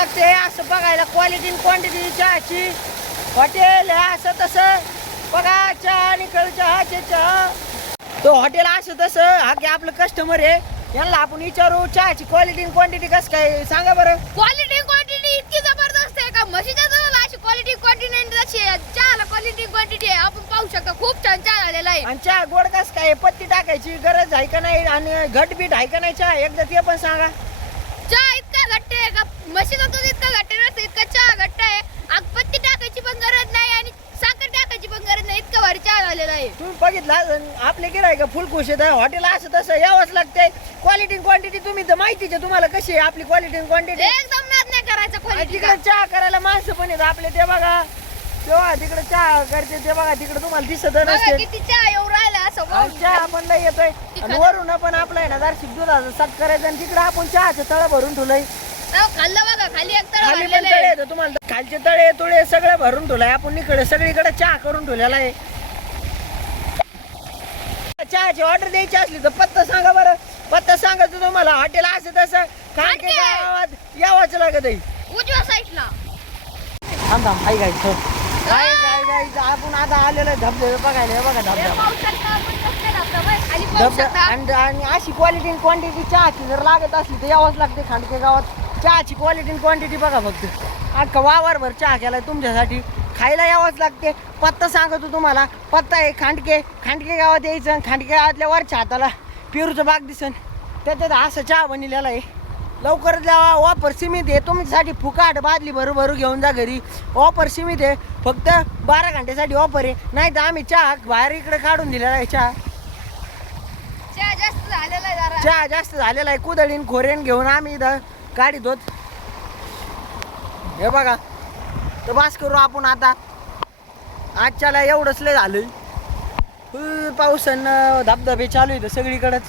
लागते असं बघायला क्वालिटी क्वांटिटी चहाची हॉटेल असं तसं बघा चहा निकळ चहाचे चहा तो हॉटेल असं तसं हा की आपलं कस्टमर आहे यांना आपण विचारू चहाची क्वालिटी क्वांटिटी कसं काय सांगा बरं. क्वालिटी क्वांटिटी इतकी जबरदस्त आहे का म्हशीच्या जवळ अशी क्वालिटी क्वांटिटी तशी आहे. चहाला क्वालिटी क्वांटिटी आहे आपण पाहू शकता खूप छान चहा आलेला आहे. आणि चहा गोड कसं काय पत्ती टाकायची गरज आहे का नाही आणि घट बीट आहे का नाही चहा एकदा ते पण सांगा. चहा इतका घट्ट आहे का म्हशीचा दूध इतका घट्ट नसतं इतका चहा घट्ट आहे. आग पत्ती टाकायची पण गरज नाही आणि साखर टाकायची पण गरज नाही इतका भारी चहा आलेला आहे. तुम्ही बघितलं आपले गिरायक फुल खुश आहे हॉटेल असं तसं यावंच लागतंय. क्वालिटी क्वांटिटी तुम्ही तर माहितीच आहे तुम्हाला कशी आहे आपली क्वालिटी क्वांटिटी एकदम नाद नाही करायचा क्वालिटी. तिकडे चहा करायला माणसं पण आहेत आपले ते बघा तेव्हा तिकडे चहा करते ते बघा तिकडे तुम्हाला दिसत नसते किती चहा येऊ राहिला असं वाहून. चहा पण लय येतोय आणि वरून पण आपलं आहे ना दार्शिक दुधाचं सात करायचं आणि तिकडे आपण चहाचं तळ भरून ठेवलंय. खाल्लं बघा खाली एक तळ खाली पण भरलेलं तळे आहे. येतं तुम्हाला खालचे तळे तुळे सगळं भरून ठेवलंय आपण इकडे सगळीकडे चहा करून ठेवलेला आहे. चहाची ऑर्डर द्यायची असली तर पत्ता सांगा बरं. पत्ता सांगायचं तुम्हाला हॉटेल असं तसं खांडके गावात यावंच लागत आहे. उजव्या साईडला थांब थांब आई गाई काय काय काय आपण आता आलेलो आहे धबधबे बघायला हे बघा धबधबा पाहू शकता आपण कसले धबधबे खाली पाहू धबधबा शकता. आणि अशी क्वालिटी क्वांटिटी चहाची जर लागत असली तर यावंच लागते खांडके गावात. चहाची क्वालिटी क्वांटिटी बघा फक्त अख्खा वावरभर चहा केलाय तुमच्यासाठी खायला यावंच लागते. पत्ता सांगतो तुम्हाला पत्ता आहे खांडके गावात यायचं खांडके गावातल्या वरच्या हाताला पेरूचं बाग दिसन त्याच्यात असं चहा बनलेला आहे. लवकर जावा वापर सीमित आहे तुमच्यासाठी फुकाट बादली भरू घेऊन जा घरी. ऑफर सीमित आहे फक्त 12 घंटेसाठी ऑफर आहे नाही तर आम्ही चहा बाहेर इकडे काढून दिलेला आहे. चहा जास्त झालेला आहे जरा. चहा जास्त झालेला आहे कुदळीन खोरेन घेऊन आम्ही इथं काढीत होत. हे बघा तर बास करू आपण आता आजच्याला एवढंच लय झालं. पाऊस धबधबे चालू आहे सगळीकडेच.